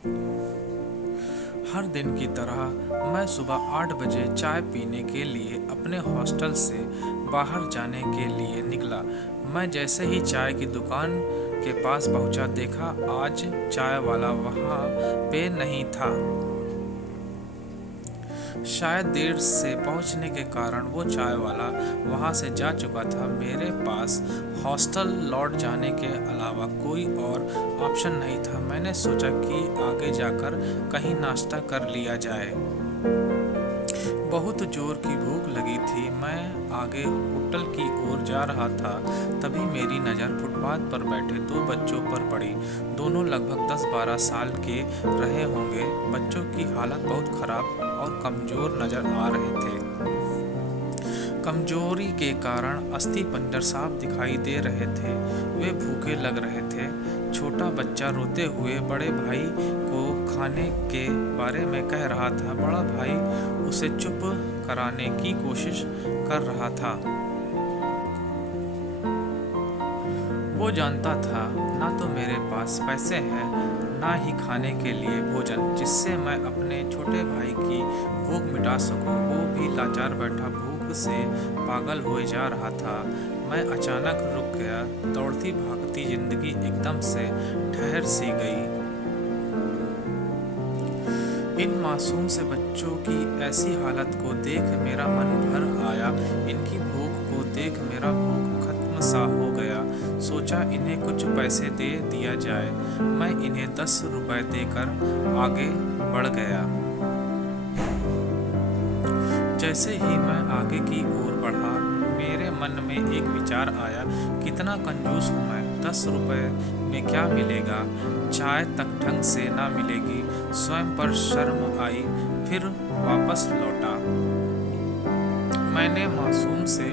हर दिन की तरह मैं सुबह 8 बजे चाय पीने के लिए अपने हॉस्टल से बाहर जाने के लिए निकला। मैं जैसे ही चाय की दुकान के पास पहुंचा, देखा आज चाय वाला वहां पे नहीं था। शायद देर से पहुंचने के कारण वो चाय वाला वहां से जा चुका था। मेरे पास हॉस्टल लौट जाने के अलावा कोई और ऑप्शन नहीं था। मैंने सोचा कि आगे जाकर कहीं नाश्ता कर लिया जाए। बहुत जोर की भूख लगी थी। मैं आगे होटल की ओर जा रहा था, तभी मेरी नज़र फुटपाथ पर बैठे दो बच्चों पर पड़ी। दोनों लगभग 10-12 साल के रहे होंगे। बच्चों की हालत बहुत खराब और कमज़ोर नज़र आ रहे थे। कमजोरी के कारण अस्थि पंजर साफ दिखाई दे रहे थे। वे भूखे लग रहे थे। छोटा बच्चा रोते हुए बड़े भाई को खाने के बारे में कह रहा था। बड़ा भाई उसे चुप कराने की कोशिश कर रहा था। वो जानता था ना तो मेरे पास पैसे हैं, ना ही खाने के लिए भोजन जिससे मैं अपने छोटे भाई की भूख मिटा सकूं। वो भी लाचार बैठा भूख से पागल हो जा रहा था। मैं अचानक रुक गया। दौड़ती भागती जिंदगी एकदम से ठहर सी गई। इन मासूम से बच्चों की ऐसी हालत को देख मेरा मन भर आया। इनकी भूख को देख मेरा भूख खत्म सा हो गया। सोचा इन्हें कुछ पैसे दे दिया जाए। मैं इन्हें 10 रुपए देकर आगे बढ़ गया। जैसे ही मैं आगे की ओर बढ़ा, मेरे मन में एक विचार आया, कितना कंजूस हूँ मैं। 10 रुपए में क्या मिलेगा? चाय तक ढंग से ना मिलेगी। स्वयं पर शर्म आई, फिर वापस लौटा। मैंने मासूम से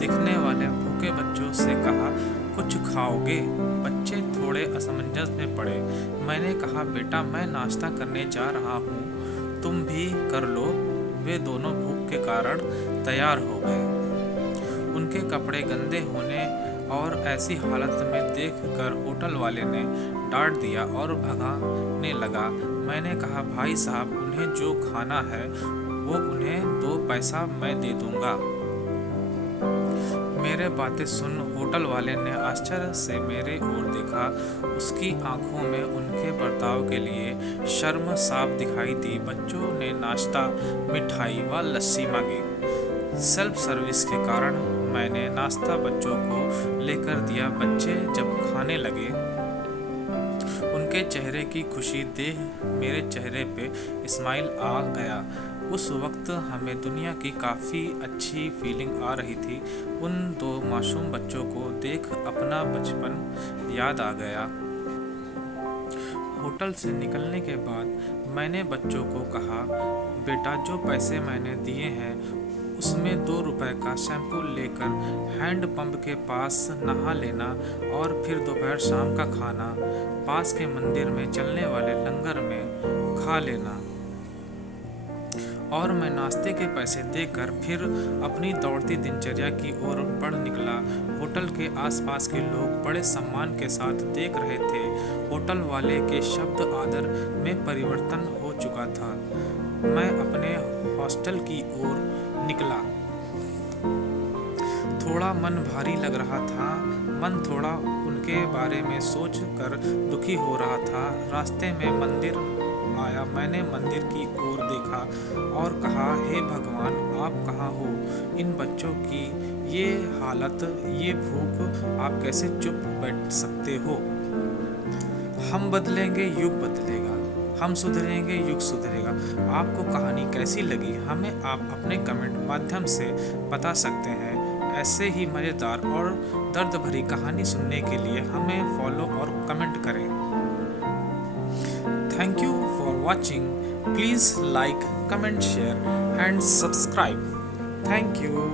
दिखने वाले भूखे बच्चों से कहा, कुछ खाओगे? बच्चे थोड़े असमंजस में पड़े। मैंने कहा, बेटा मैं नाश्ता करने जा रहा हूँ, तुम भी कर लो। वे दोनों भूख के कारण तैयार हो गए। उनके कपड़े गंदे होने और ऐसी हालत में देखकर होटल वाले ने डांट दिया और भगाने लगा। मैंने कहा, भाई साहब उन्हें जो खाना है वो उन्हें 2 पैसा मैं दे दूंगा। मेरे बातें सुन होटल वाले ने आश्चर्य से मेरे ओर देखा। उसकी आंखों में उनके बर्ताव के लिए शर्म साफ दिखाई दी। बच्चों ने नाश्ता, मिठाई व लस्सी मांगी। सेल्फ सर्विस के कारण मैंने नाश्ता बच्चों को लेकर दिया। बच्चे जब खाने लगे, उनके चेहरे की खुशी देख मेरे चेहरे पे स्माइल आ गया। उस वक्त हमें दुनिया की काफ़ी अच्छी फीलिंग आ रही थी। उन 2 मासूम बच्चों को देख अपना बचपन याद आ गया। होटल से निकलने के बाद मैंने बच्चों को कहा, बेटा जो पैसे मैंने दिए हैं उसमें 2 रुपए का शैम्पू लेकर हैंड पंप के पास नहा लेना और फिर दोपहर शाम का खाना पास के मंदिर में चलने वाले लंगर में खा लेना। और मैं नाश्ते के पैसे देकर फिर अपनी दौड़ती दिनचर्या की ओर बढ़ निकला। होटल के आसपास के लोग बड़े सम्मान के साथ देख रहे थे। होटल वाले के शब्द आदर में परिवर्तन हो चुका था। मैं अपने हॉस्टल की ओर निकला। थोड़ा मन भारी लग रहा था। मन थोड़ा उनके बारे में सोच कर दुखी हो रहा था। रास्ते में मंदिर आया। मैंने मंदिर की ओर देखा और कहा, हे भगवान आप कहाँ हो? इन बच्चों की ये हालत, ये भूख, आप कैसे चुप बैठ सकते हो? हम बदलेंगे, युग बदलेगा। हम सुधरेंगे, युग सुधरेगा। आपको कहानी कैसी लगी हमें आप अपने कमेंट माध्यम से बता सकते हैं। ऐसे ही मज़ेदार और दर्द भरी कहानी सुनने के लिए हमें फॉलो और कमेंट करें। Thank you for watching. Please like, comment, share and subscribe. Thank you.